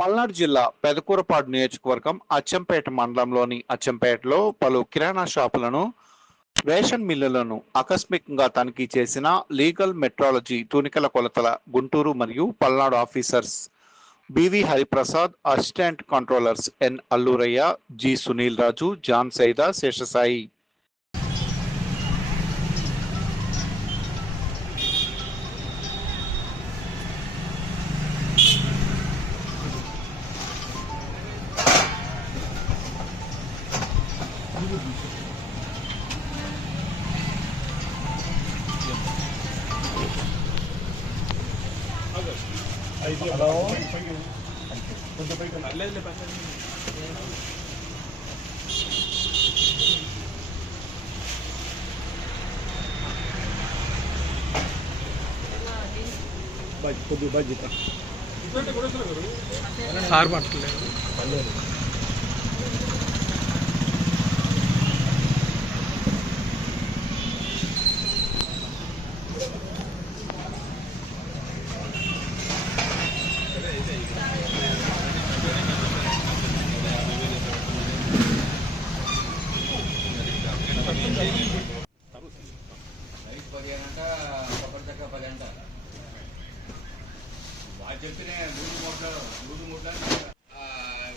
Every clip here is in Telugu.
పల్నాడు జిల్లా పెదకూరపాడు నియోజకవర్గం అచ్చంపేట మండలంలోని అచ్చంపేటలో పలు కిరాణా షాపులను, రేషన్ మిల్లులను ఆకస్మికంగా తనిఖీ చేసిన లీగల్ మెట్రాలజీ తూనికల కొలతల గుంటూరు మరియు Palnadu officers B V Hariprasad, assistant controllers N Allurayya, G Sunil Raju, John Saida, Seshasai. Hello కొద్దిగా బాధ్యత సార్ మాట్లాడలేదు.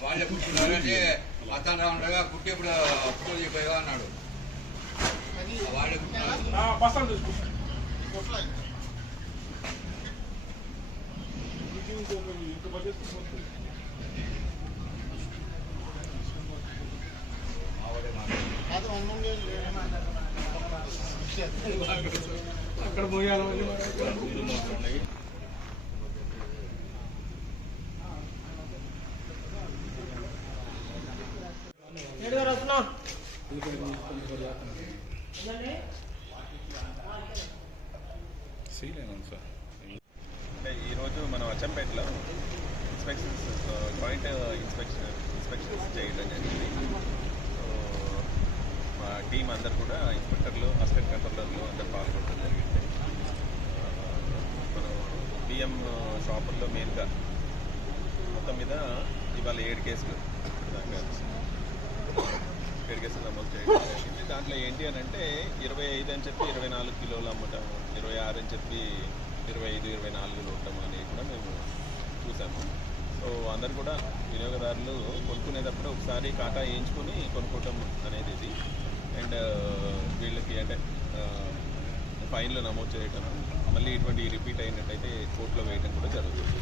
వాళ్ళే కూర్చున్నారంటే అతను ఉండగా కుట్టి ఇప్పుడు అప్పుడు చెప్పేవా అన్నాడు. వాళ్ళే అక్కడ పోయాలి. అంటే ఈరోజు మనం అచ్చంపేటలో జాయింట్ ఇన్స్పెక్షన్స్ చేయడం జరిగింది. సో మా టీం అందరు కూడా ఇన్స్పెక్టర్లు, అసిస్టెంట్ కంట్రోలర్లు అందరు పాల్గొనడం జరిగింది. మనం బియ్యం షాపుల్లో మెయిన్గా మొత్తం మీద ఇవాళ 7 కేసులు నమోదు చేయడం జరిగింది. దాంట్లో ఏంటి అని అంటే 25 అని చెప్పి 24 కిలోలు అమ్మటం, 26 అని చెప్పి 25, 24 ఉండటం అని కూడా మేము చూసాము. సో అందరు కూడా వినియోగదారులు కొనుక్కునేటప్పుడు ఒకసారి కాటా వేయించుకొని కొనుక్కోవటం అనేది ఇది. అండ్ వీళ్ళకి అంటే ఫైన్లు నమోదు చేయటం, మళ్ళీ ఇటువంటి రిపీట్ అయినట్టయితే కోర్టులో వేయటం కూడా జరుగుతుంది.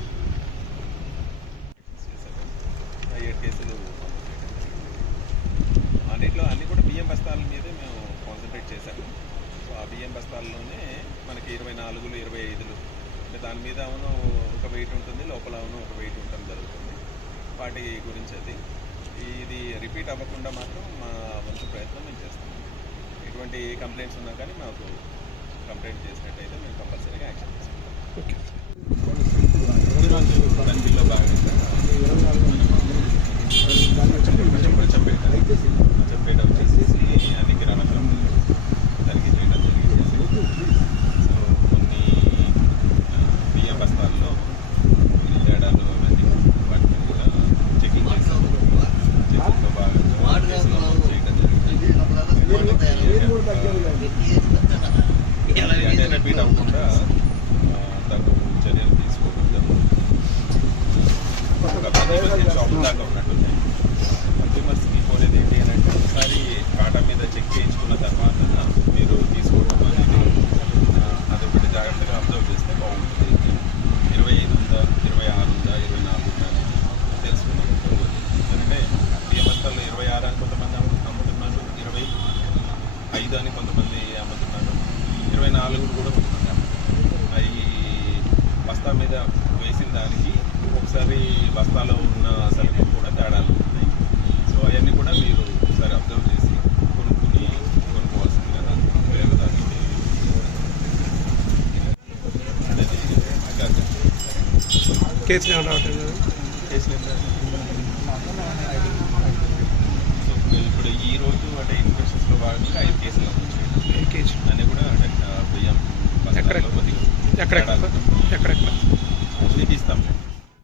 7 కేసులు అన్నింటిలో అన్నీ కూడా బియ్యం బస్తాల మీదే మేము కాన్సన్ట్రేట్ చేశాము. సో ఆ బియ్యం బస్తాల్లోనే మనకి 24, 25 అంటే దాని మీద అవును ఒక వెయిట్ ఉంటుంది, లోపల అవును ఒక వెయిట్ ఉండటం జరుగుతుంది. వాటి గురించి అది ఇది రిపీట్ అవ్వకుండా మాత్రం మా వంతు ప్రయత్నం మేము చేస్తాం. ఎటువంటి కంప్లైంట్స్ ఉన్నా కానీ మాకు కంప్లైంట్ చేసినట్టయితే మేము కంపల్సరీగా యాక్షన్ తీసుకుంటాం. రంజిల్లో భాగంగా అచ్చంపేట వచ్చేసి అన్ని కిరాణా షాపులు తనిఖీ చేయడం జరిగింది. సో కొన్ని బియ్యం బస్తాల్లో తేడాలు అవన్నీ వాటిని కూడా చెకింగ్ చేస్తాం. చెకింగ్లో భాగంగా కేసులు నమోదు చేయడం జరిగింది. అంటే రిపీట్ అవ్వకుండా తగు చర్యలు తీసుకోవడం జరుగుతుంది. ఒక 10 షాపుల దాకా ఉన్నట్టుంది. కన్స్యూమర్స్కి కోరేది ఏంటి అని అంటే ఒకసారి కాటా మీద చెక్ చేయించుకున్న తర్వాత మీరు తీసుకోవడం అనేది అదొకటి జాగ్రత్తగా అబ్జర్వ్ చేస్తే బాగుంటుంది. 25 ఉందా, 26 ఉందా, 24 ఉందా తెలుసుకున్నాం. ఎందుకంటే బియ్యం బస్తాల్లో 26 అని కొంతమంది అమ్ముతున్నారు, 25 అని కొంతమంది అమ్ముతున్నారు, 24 కూడా కొంతమంది అమ్ముతున్నారు. అవి బస్తా మీద వేసిన దానికి ఒకసారి బస్తాలో ఉన్న సరుకు కూడా తేడాలు ఉన్నాయి. సో అవన్నీ కూడా మీరు ఒకసారి అబ్జర్వ్ చేసి కొనుక్కోవాల్సిందిగా వినియోగదారులకి కేసులు సో ఇప్పుడు ఈరోజు అంటే ఇన్స్పెక్షన్స్లో భాగంగా 5 కేసులు నమోదు చేయడం అన్నీ కూడా అంటే బియ్యం బస్తాల్లో కొద్దిగా ఎక్కడెక్కడ మీకు ఇస్తాం.